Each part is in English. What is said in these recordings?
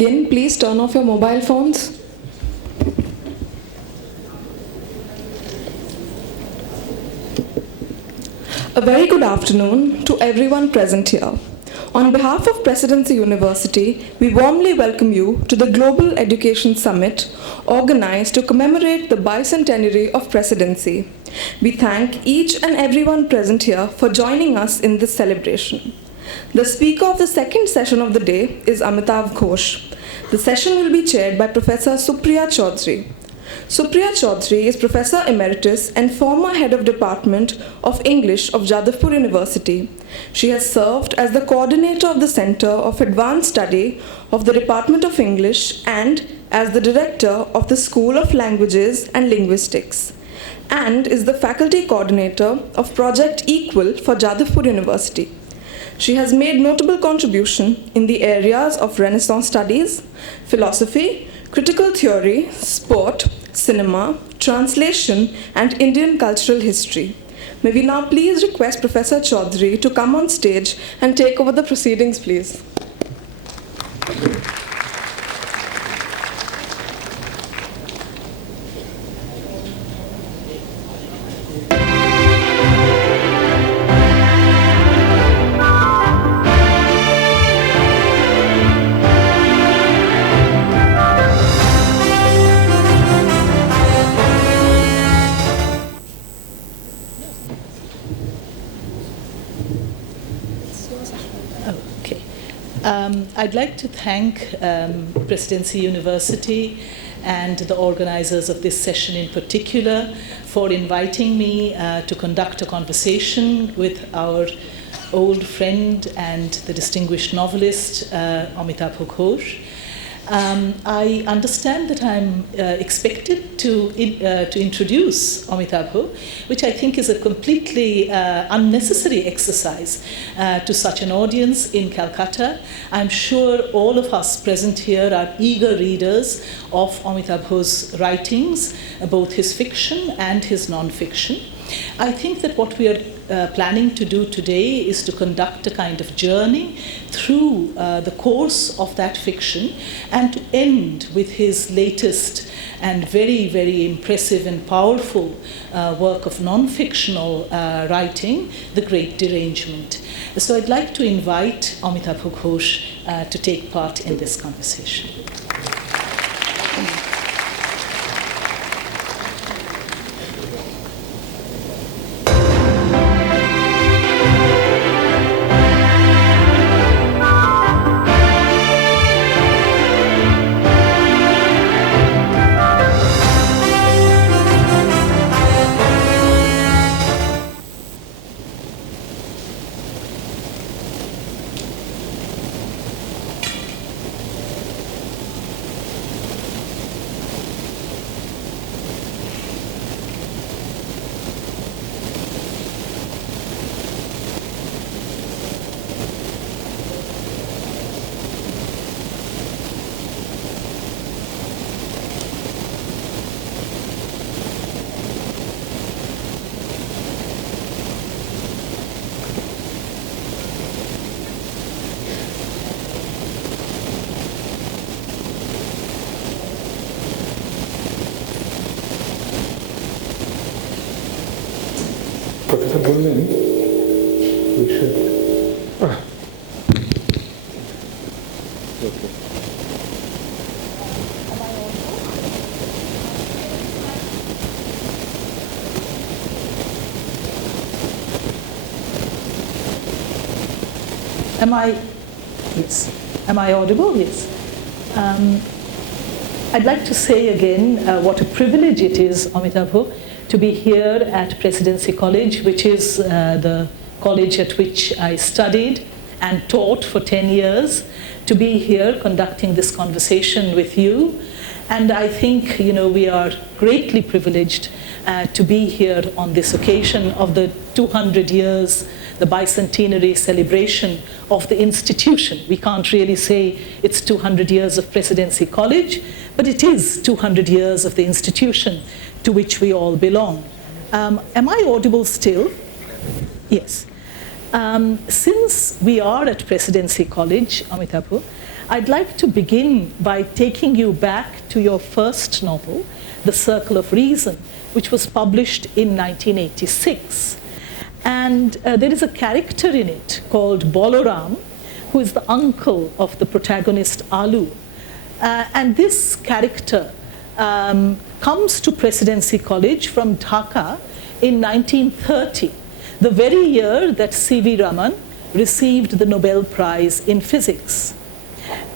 begin, please turn off your mobile phones. A very good afternoon to everyone present here. On behalf of Presidency University, we warmly welcome you to the Global Education Summit organized to commemorate the bicentenary of Presidency. We thank each and everyone present here for joining us in this celebration. The speaker of the second session of the day is Amitav Ghosh. The session will be chaired by Professor Supriya Chaudhuri. Supriya Chaudhuri is Professor Emeritus and former Head of Department of English of Jadavpur University. She has served as the coordinator of the Center of Advanced Study of the Department of English and as the director of the School of Languages and Linguistics, and is the faculty coordinator of Project Equal for Jadavpur University. She has made notable contribution in the areas of Renaissance studies, philosophy, critical theory, sport, cinema, translation, and Indian cultural history. May we now please request Professor Chaudhuri to come on stage and take over the proceedings, please. I'd like to thank Presidency University and the organizers of this session in particular for inviting me to conduct a conversation with our old friend and the distinguished novelist, Amitav Ghosh. I understand that I'm expected to introduce Amitav, which I think is a completely unnecessary exercise to such an audience in Calcutta. I'm sure all of us present here are eager readers of Amitabh's writings, both his fiction and his non-fiction. I think that what we are planning to do today is to conduct a kind of journey through the course of that fiction and to end with his latest and very, very impressive and powerful work of non-fictional writing, The Great Derangement. So I'd like to invite Amitav Ghosh to take part in this conversation. Professor Bullin, we should. Okay. Am I audible? Yes. I'd like to say again what a privilege it is, Amitav, to be here at Presidency College, which is the college at which I studied and taught for 10 years, to be here conducting this conversation with you. And I think, we are greatly privileged to be here on this occasion of the 200 years, the bicentenary celebration of the institution. We can't really say it's 200 years of Presidency College, but it is 200 years of the institution to which we all belong. Am I audible still? Yes. Since we are at Presidency College, Amitav, I'd like to begin by taking you back to your first novel, The Circle of Reason, which was published in 1986. And there is a character in it called Bolaram, who is the uncle of the protagonist Alu. And this character comes to Presidency College from Dhaka in 1930, the very year that C.V. Raman received the Nobel Prize in Physics.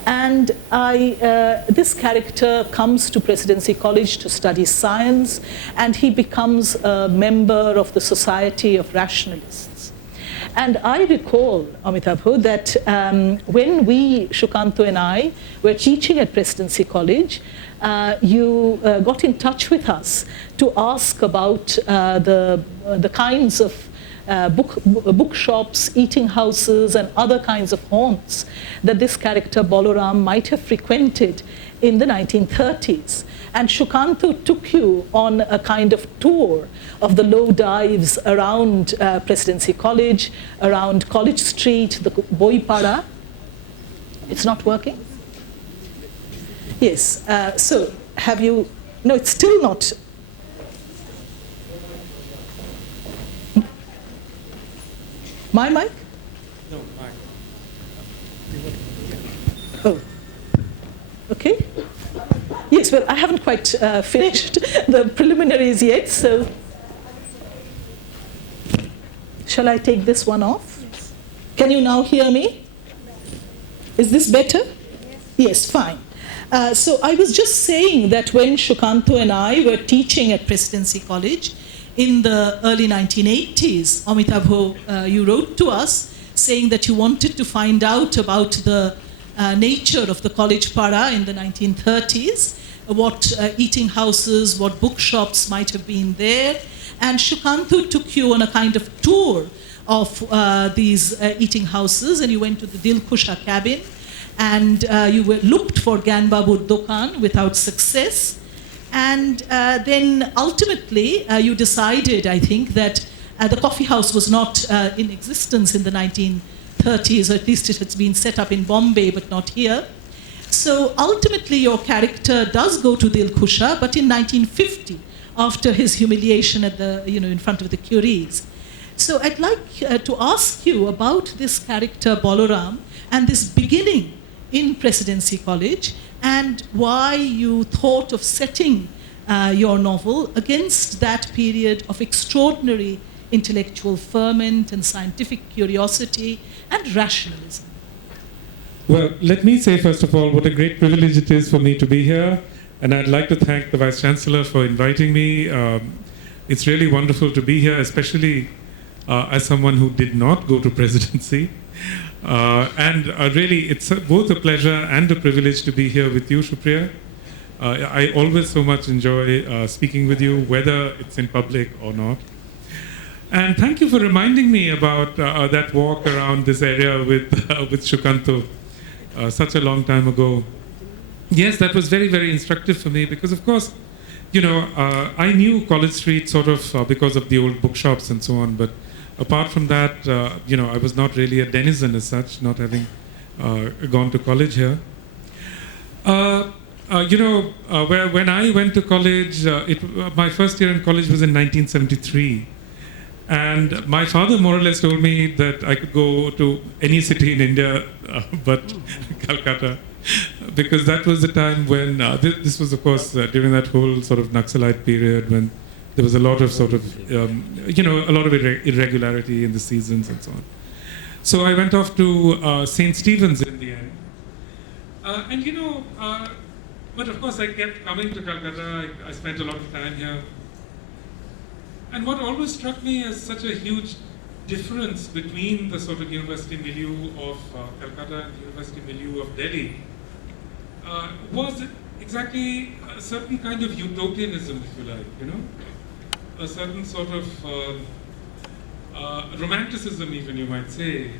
And this character comes to Presidency College to study science, and he becomes a member of the Society of Rationalists. And I recall, Amitav, that when we, Shukanto and I, were teaching at Presidency College, you got in touch with us to ask about the kinds of bookshops, eating houses, and other kinds of haunts that this character Bolaram might have frequented in the 1930s. And Shukanto took you on a kind of tour of the low dives around Presidency College, around College Street, the Boipara. It's not working? Yes. So have you... No, it's still not... My mic? No, mine. Oh, okay. Yes, well, I haven't quite finished the preliminaries yet, so shall I take this one off? Can you now hear me? Is this better? Yes, fine. So I was just saying that when Shukanto and I were teaching at Presidency College, in the early 1980s, Amitav, you wrote to us saying that you wanted to find out about the nature of the college para in the 1930s, what eating houses, what bookshops might have been there. And Shukanto took you on a kind of tour of these eating houses, and you went to the Dilkusha cabin, and you looked for Gyanbabu's Dokan without success. And then ultimately, you decided, I think, that the coffee house was not in existence in the 1930s, or at least it has been set up in Bombay, but not here. So ultimately, your character does go to Dilkusha, but in 1950, after his humiliation at the, in front of the Curies. So I'd like to ask you about this character, Bolaram, and this beginning in Presidency College, and why you thought of setting your novel against that period of extraordinary intellectual ferment and scientific curiosity and rationalism. Well, let me say, first of all, what a great privilege it is for me to be here. And I'd like to thank the Vice-Chancellor for inviting me. It's really wonderful to be here, especially as someone who did not go to Presidency. And really, it's both a pleasure and a privilege to be here with you, Supriya. I always so much enjoy speaking with you, whether it's in public or not. And thank you for reminding me about that walk around this area with Shukanto such a long time ago. Yes, that was very, very instructive for me because, of course, I knew College Street sort of because of the old bookshops and so on, but apart from that, I was not really a denizen as such, not having gone to college here. When I went to college, my first year in college was in 1973. And my father more or less told me that I could go to any city in India but Calcutta, because that was the time when, this was of course during that whole sort of Naxalite period when there was a lot of sort of, a lot of irregularity in the seasons and so on. So I went off to St. Stephen's in the end. But of course I kept coming to Calcutta. I spent a lot of time here. And what always struck me as such a huge difference between the sort of university milieu of Calcutta and the university milieu of Delhi was exactly a certain kind of utopianism, if you like, a certain sort of romanticism, even you might say,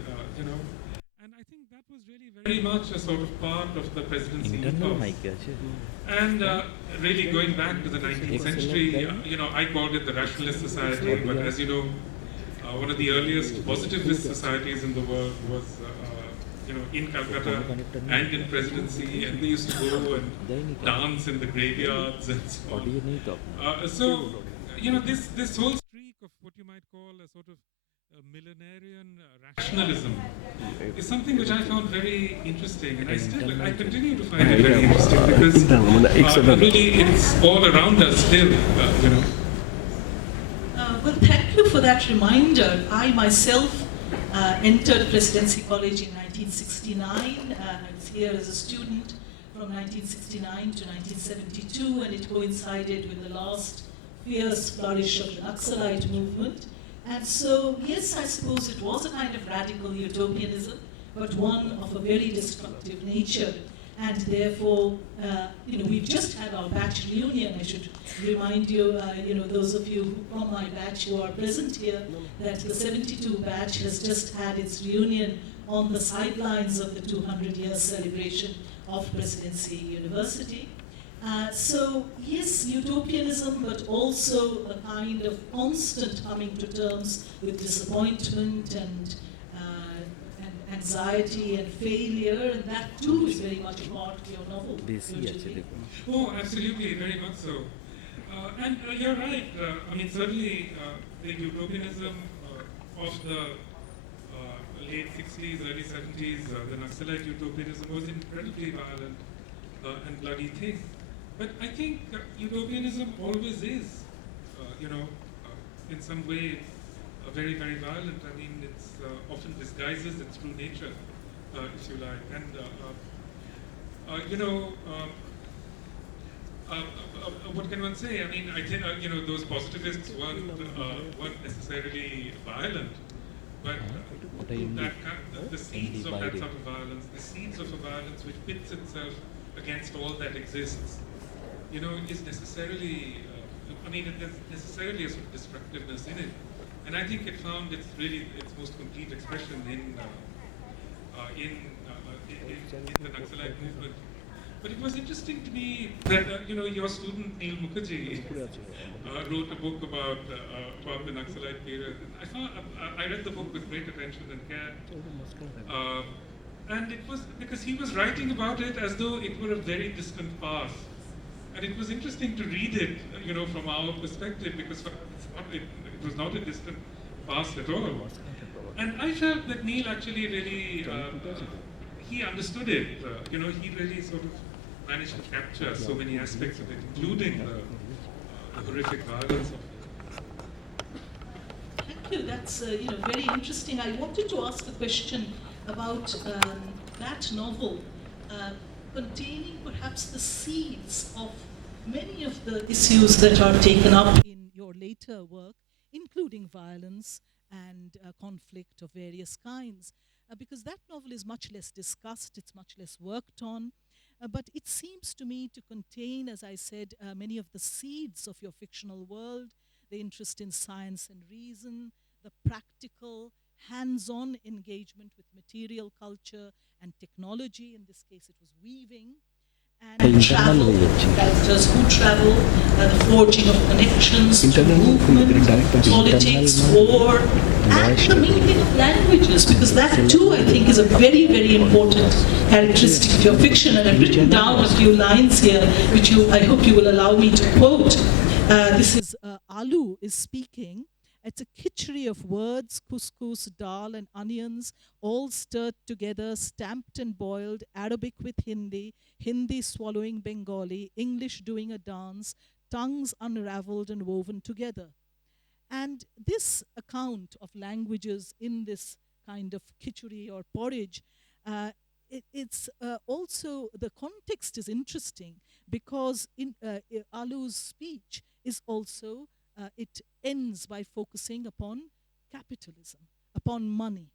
And I think that was really very much a sort of part of the presidency ethos. And really going back to the 19th century, I called it the Rationalist Society, but as you know, one of the earliest positivist societies in the world was, in Calcutta and in Presidency, and they used to go and dance in the graveyards and so on. This whole streak of what you might call a sort of millenarian rationalism is something which I found very interesting, and I continue to find it very interesting because really it's all around us still, Well, thank you for that reminder. I myself entered Presidency College in 1969. I was here as a student from 1969 to 1972, and it coincided with the last fierce flourish of the Naxalite movement. And so, yes, I suppose it was a kind of radical utopianism, but one of a very destructive nature. And therefore, we've just had our batch reunion. I should remind you, those of you from my batch who are present here, that the 72 batch has just had its reunion on the sidelines of the 200-year celebration of Presidency University. So, yes, utopianism, but also a kind of constant coming to terms with disappointment and anxiety and failure, and that too is very much a part of your novel. Oh, absolutely, very much so. And you're right. Certainly the utopianism of the late 60s, early 70s, the Naxalite utopianism was an incredibly violent and bloody thing. But I think utopianism always is, in some way, very, very violent. It's often disguises its true nature, if you like. And, what can one say? I think, those positivists weren't necessarily violent, but the seeds of that sort of violence, the seeds of a violence which pits itself against all that exists, is necessarily, there's necessarily a sort of destructiveness in it. And I think it found its most complete expression in the Naxalite movement. But it was interesting to me that your student Neil Mukherjee wrote a book about the Naxalite period. I read the book with great attention and care, and it was because he was writing about it as though it were a very distant past. And it was interesting to read it, from our perspective, because it was not a distant past at all. And I felt that Neil actually really, he understood it. He really sort of managed to capture so many aspects of it, including the horrific violence of it. Thank you. That's very interesting. I wanted to ask a question about that novel. Containing perhaps the seeds of many of the issues that are taken up in your later work, including violence and conflict of various kinds. Because that novel is much less discussed, it's much less worked on, but it seems to me to contain, as I said, many of the seeds of your fictional world, the interest in science and reason, the practical, hands-on engagement with material culture and technology. In this case, it was weaving. And travel, characters who travel, the forging of connections, movement, politics, war, and the meaning of languages, because that too, I think, is a very, very important characteristic of your fiction. And I've written down a few lines here, which I hope you will allow me to quote. This is Alu is speaking. It's a kitchery of words, couscous, dal, and onions, all stirred together, stamped and boiled, Arabic with Hindi, Hindi swallowing Bengali, English doing a dance, tongues unraveled and woven together. And this account of languages in this kind of kitchery or porridge, it's also, the context is interesting because in Alu's speech is also it ends by focusing upon capitalism, upon money.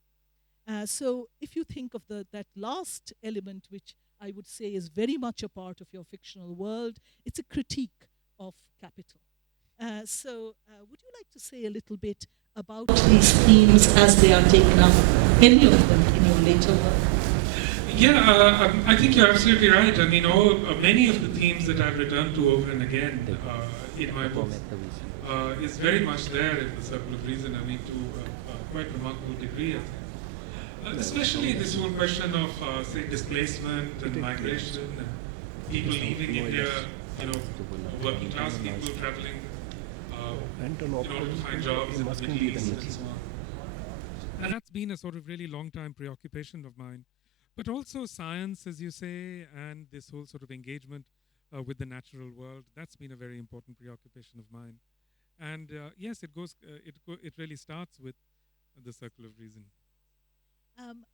So if you think of that last element, which I would say is very much a part of your fictional world, it's a critique of capital. So would you like to say a little bit about these themes as they are taken up, any of them in your later work? Yeah, I think you're absolutely right. Many of the themes that I've returned to over and again in my books is very much there in the Circle of Reason, to a quite remarkable degree, I think. Especially this whole question of, say, displacement and migration, and people leaving India, working class people traveling in order to find jobs in the Middle East and so on. And that's been a sort of really long time preoccupation of mine. But also science, as you say, and this whole sort of engagement with the natural world, that's been a very important preoccupation of mine. And yes, it really starts with the circle of reason.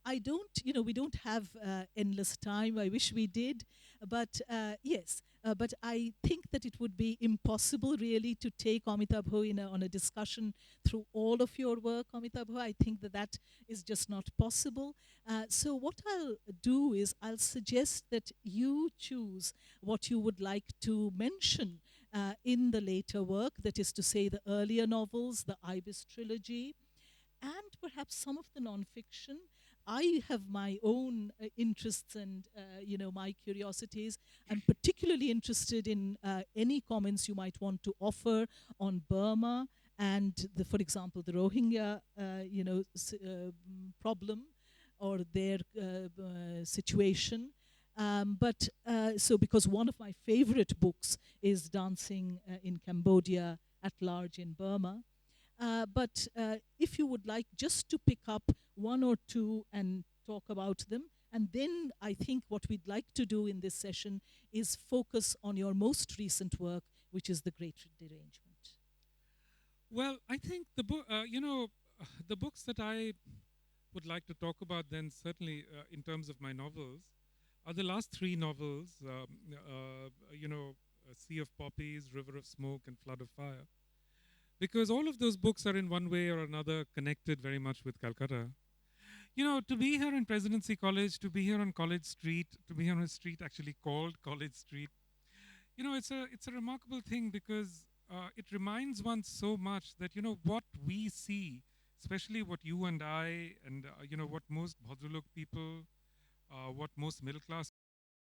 I don't, we don't have endless time. I wish we did. But yes, but I think that it would be impossible really to take Amitav Ghosh on a discussion through all of your work, Amitav Ghosh. I think that that is just not possible. So what I'll do is I'll suggest that you choose what you would like to mention in the later work, that is to say the earlier novels, the Ibis trilogy, and perhaps some of the nonfiction. I have my own interests and my curiosities. I'm particularly interested in any comments you might want to offer on Burma and, for example, the Rohingya, problem or their situation. So because one of my favorite books is Dancing in Cambodia at Large in Burma. But if you would like just to pick up one or two and talk about them, and then I think what we'd like to do in this session is focus on your most recent work, which is The Great Derangement. Well, I think the the books that I would like to talk about then, certainly in terms of my novels, are the last three novels, Sea of Poppies, River of Smoke, and Flood of Fire. Because all of those books are in one way or another connected very much with Calcutta. To be here in Presidency College, to be here on College Street, to be here on a street actually called College Street, it's a remarkable thing because it reminds one so much that, what we see, especially what you and I and, what most Bhadralok people, what most middle class